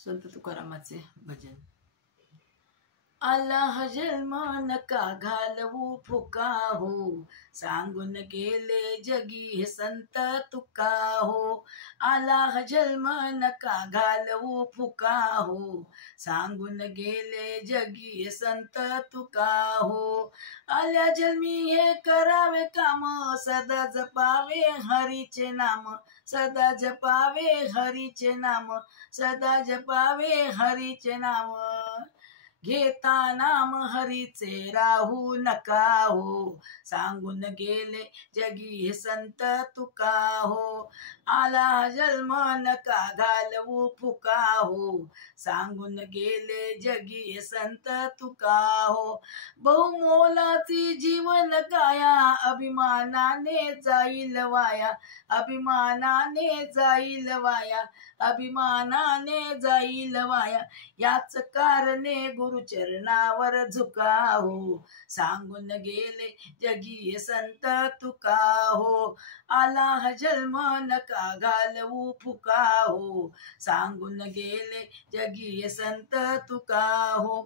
संत तुकारामाचे भजन. आला हा जन्म नका घालवू फुका हो, सांगून गेले जगी हे संत तुका हो. आला हा जन्म नका घालवू फुका हो, सांगून गेले जगी हे संत तुका हो. आल्या जन्मी हे करावे काम, सदा जपावे हरीचे नाम, सदा जपावे हरीचे नाम, सदा जपावे हरीचे नाम. घेता नाम हरीचे राहू नका हो, सांगून गेले जगी हे संत तुका हो. आला जन्म नका घालवू फुका हो, सांगून गेले जगी हे संत तुका हो. बहुमोलाची जीवन काया, अभिमानाने जाईल वाया, अभिमानाने जाईल वाया, अभिमानाने जाईल वाया. याच कारणे गुरुचरणावर झुका हो, सांगून गेले जगी संत तुका हो. आला हा जन्म नका घालवू फुका हो, सांगून गेले जगी संत तुका हो.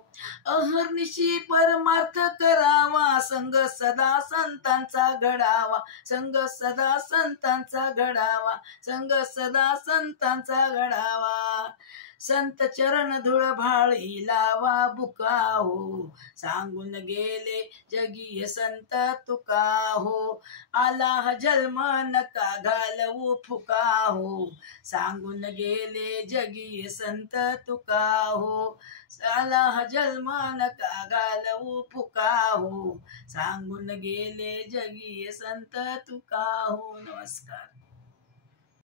अहर्निशी परमार्थ करावा, संग सदा संतांचा घडावा, संग सदा संतांचा घडावा, संग सदा संतांचा घडावा. संत चरण धुळ भाळी लावा बुका हो, सांगून गेले जगी संत तुका हो. आला हा जन्म नका घालवू फुका हो, सांगून गेले जगी संत तुका हो. आला हा जन्म नका घालवू फुका हो, सांगून गेले जगी संत तुका हो. नमस्कार.